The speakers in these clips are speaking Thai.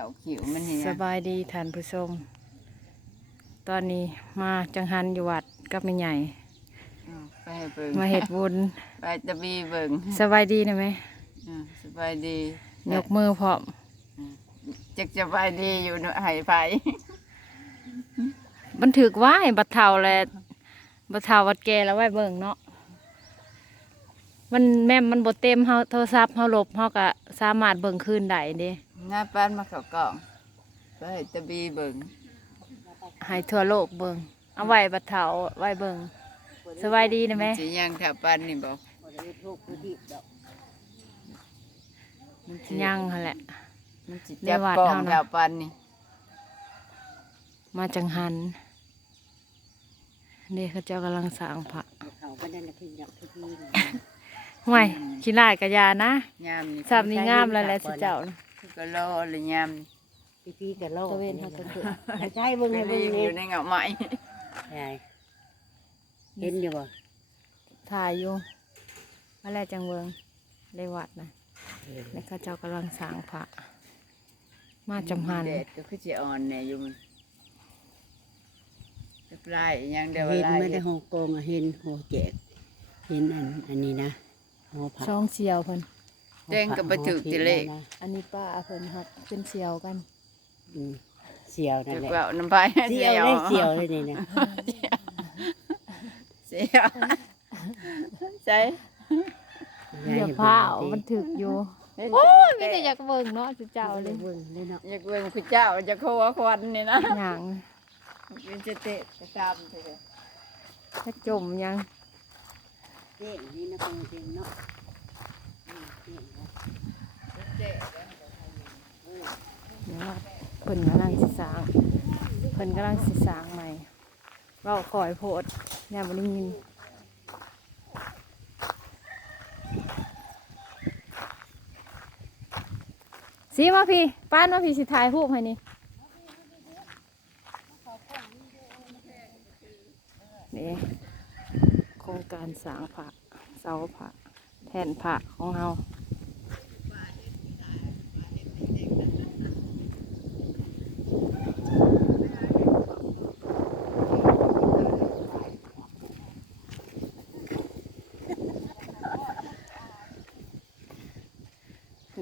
เขาขิวมันนี่ สบายดีท่านผู้ชมตอนนี้มาจังหันอยู่วัดกับแม่ใหญ่ ไปให้เบิ่ง มาเฮ็ดบุญ ไปตะบีเบิ่ง สบายดีนะแม่ สบายดี ยกมือพร้อม จักสบายดีอยู่เนาะให้ไป บันทึกไว้บัดเฒ่าและบัดเฒ่าวัดแก่แล้วไว้เบิ่งเนาะมันแม่มมันบ่เต็มเฮาโทรศัพท์เฮาลบเฮาก็สามารถเบิ่งคืนได้เด้ หน้าป้านมาเขากล่องไปให้ตะบีเบิ่ง ให้ทั่วโลกเบิ่งเอาไว้บัดเฒ่าไว้เบิ่งสบายดีนะแม่ สิยังถ้าป้านนี่บอกมันสิ ยังหั่นแหละ มันสิ ใน จับ วัด กล่อง เฮานะ ถ้าป้านนี่ มาจังหันนี่เขาเจ้ากำลังสร้างพระ เขาก็นั่นแหละคืออยากคือพี่ ห่วยขี้ลายกะยานะ ยามนี่ สาบนี่งามแล้วแหละสิเจ้านะ คือก็รอเลยยาม พี่กับโลก ตะเวนเขาก็คือ ใช่เบิ่ง ไป ให้ รี เบิ่ง บอ นี่ ยู่ในเงาไม้ ใช่เห็นอยู่บ่ ถ่ายอยู่มาแล้วจังเวิงได้วัดนะแล้วเขาเจ้ากำลังสร้างพระมาจำหัน แดดก็คือสิอ่อนแน่อยู่มันจะปลายยังเดียว เห็น ลาย ไม่ได้หอกงเห็นโหแจกเห็นอันนี้นะหอผัก ช่องเสียวเพิ่น แจ้งกับประถึกติเลข อันนี้ป้าเพิ่นฮักเป็นเสียวกัน เสียวนั่ จะ นแหละ เปล่าน้ำไป เสียวได้เสียวเลยนี่นะ เสียวใช่ เหยียบผ้ามันถึกอยู่โอ้ยมีแต่อยากเบิ่งเนาะสิเจ้าเลย เบิ่งเลยเนาะ อยากเบิ่งคุณเจ้าจะโคว่าควันนี่นะ หยัง เป็นจะเตะจะตามเถอะ ถ้าจมยัง เจ๊นี่นะคงเจ๊เนาะ เตะ เดี๋ยวว่าเพิ่นกำลังสิสร้างเพิ่นกำลังสิสร้างใหม่เราคอยโพดอย่าบ่ได้ยินสีมาพี่ป้านมาพี่สิถ่ายรูปให้นี่นี่โครงการสร้างผักเสาผักแทนผักของเรา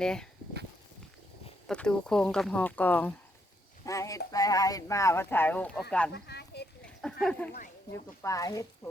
เนี่ยประตูโค้งกับหอกอง หาเห็ดไปหาเห็ดมามาถ่ายรูปเอากันอยู่กับป่าเห็ดผู